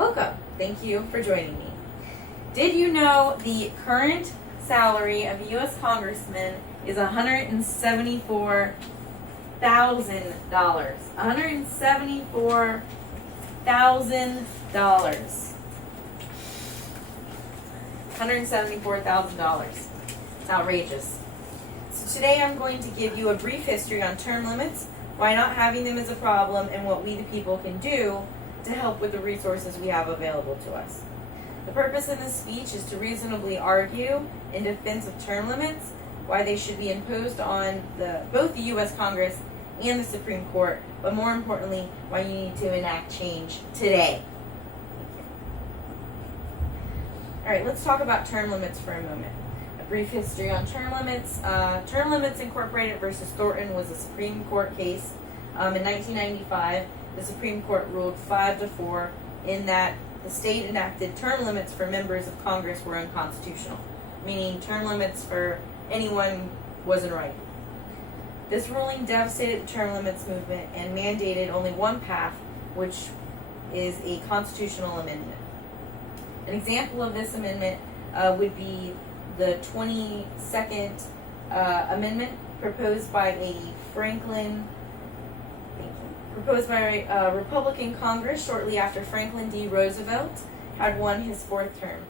Welcome. Thank you for joining me. Did you know the current salary of a U.S. Congressman is $174,000? $174,000. $174,000. It's outrageous. So today I'm going to give you a brief history on term limits, why not having them is a problem, and what we the people can do to help with the resources we have available to us. The purpose of this speech is to reasonably argue in defense of term limits, why they should be imposed on both the U.S. Congress and the Supreme Court, but more importantly, why you need to enact change today. All right, let's talk about term limits for a moment. A brief history on term limits. Term Limits Incorporated versus Thornton was a Supreme Court case. In 1995, the Supreme Court ruled 5-4 in that the state enacted term limits for members of Congress were unconstitutional, meaning term limits for anyone wasn't right. This ruling devastated the term limits movement and mandated only one path, which is a constitutional amendment. An example of this amendment would be the 22nd Amendment proposed by a Republican Congress shortly after Franklin D. Roosevelt had won his fourth term.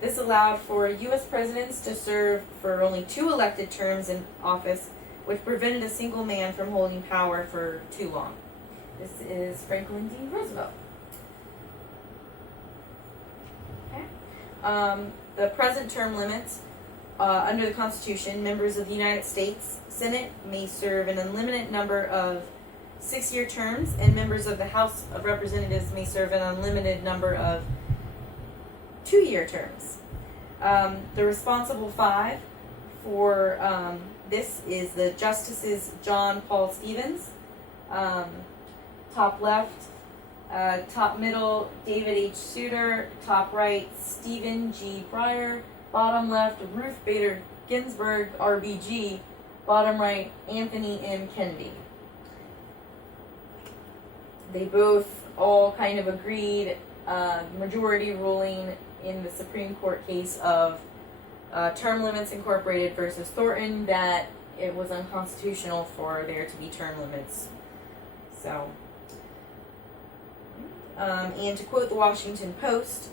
This allowed for U.S. presidents to serve for only 2 elected terms in office, which prevented a single man from holding power for too long. This is Franklin D. Roosevelt. Okay. The present term limits, under the Constitution, members of the United States Senate may serve an unlimited number of 6-year terms, and members of the House of Representatives may serve an unlimited number of 2-year terms. The responsible 5 for this is the Justices John Paul Stevens, top left, top middle, David H. Souter, top right, Stephen G. Breyer, bottom left, Ruth Bader Ginsburg, RBG, bottom right, Anthony M. Kennedy. They both all kind of agreed, majority ruling in the Supreme Court case of Term Limits Incorporated versus Thornton, that it was unconstitutional for there to be term limits. So, and to quote the Washington Post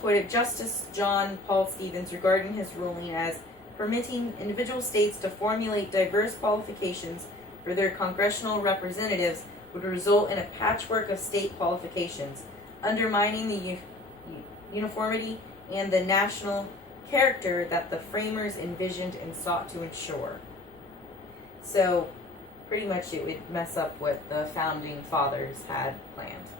quoted Justice John Paul Stevens regarding his ruling as permitting individual states to formulate diverse qualifications for their congressional representatives would result in a patchwork of state qualifications, undermining the uniformity and the national character that the framers envisioned and sought to ensure. So, pretty much it would mess up what the founding fathers had planned.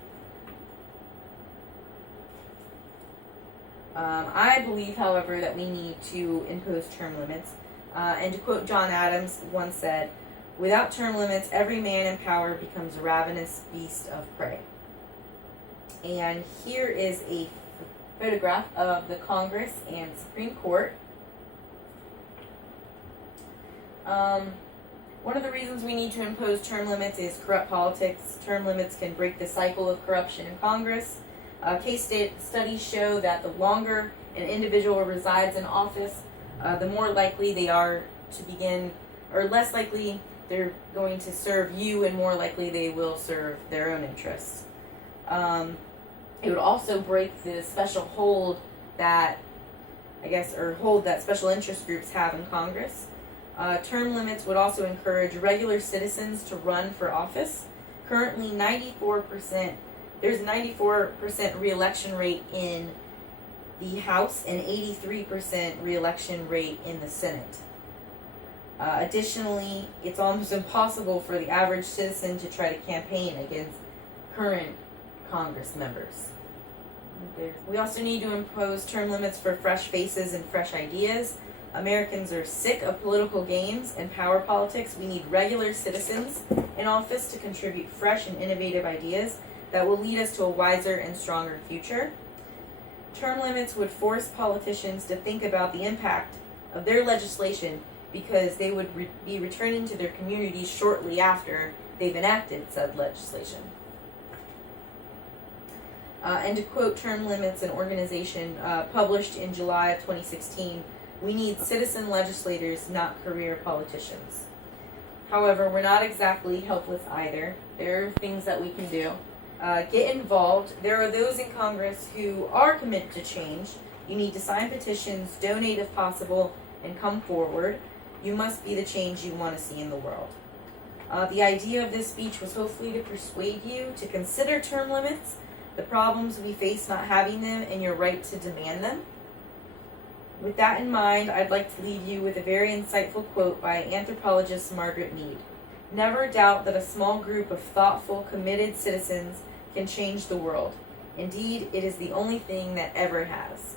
I believe, however, that we need to impose term limits. And to quote John Adams once said, "Without term limits, every man in power becomes a ravenous beast of prey." And here is a photograph of the Congress and Supreme Court. One of the reasons we need to impose term limits is corrupt politics. Term limits can break the cycle of corruption in Congress. Case studies show that the longer an individual resides in office, the more likely they are to begin, or less likely they're going to serve you, and more likely they will serve their own interests. It would also break the special hold that special interest groups have in Congress. Term limits would also encourage regular citizens to run for office. Currently, there's a 94% re-election rate in the House and 83% re-election rate in the Senate. Additionally, it's almost impossible for the average citizen to try to campaign against current Congress members. We also need to impose term limits for fresh faces and fresh ideas. Americans are sick of political games and power politics. We need regular citizens in office to contribute fresh and innovative ideas that will lead us to a wiser and stronger future. Term limits would force politicians to think about the impact of their legislation, because they would be returning to their communities shortly after they've enacted said legislation. And to quote Term Limits, an organization published in July of 2016, "We need citizen legislators, not career politicians." However, we're not exactly helpless either. There are things that we can do. Get involved. There are those in Congress who are committed to change. You need to sign petitions, donate if possible, and come forward. You must be the change you want to see in the world. The idea of this speech was hopefully to persuade you to consider term limits, the problems we face not having them, and your right to demand them. With that in mind, I'd like to leave you with a very insightful quote by anthropologist Margaret Mead. "Never doubt that a small group of thoughtful, committed citizens can change the world. Indeed, it is the only thing that ever has."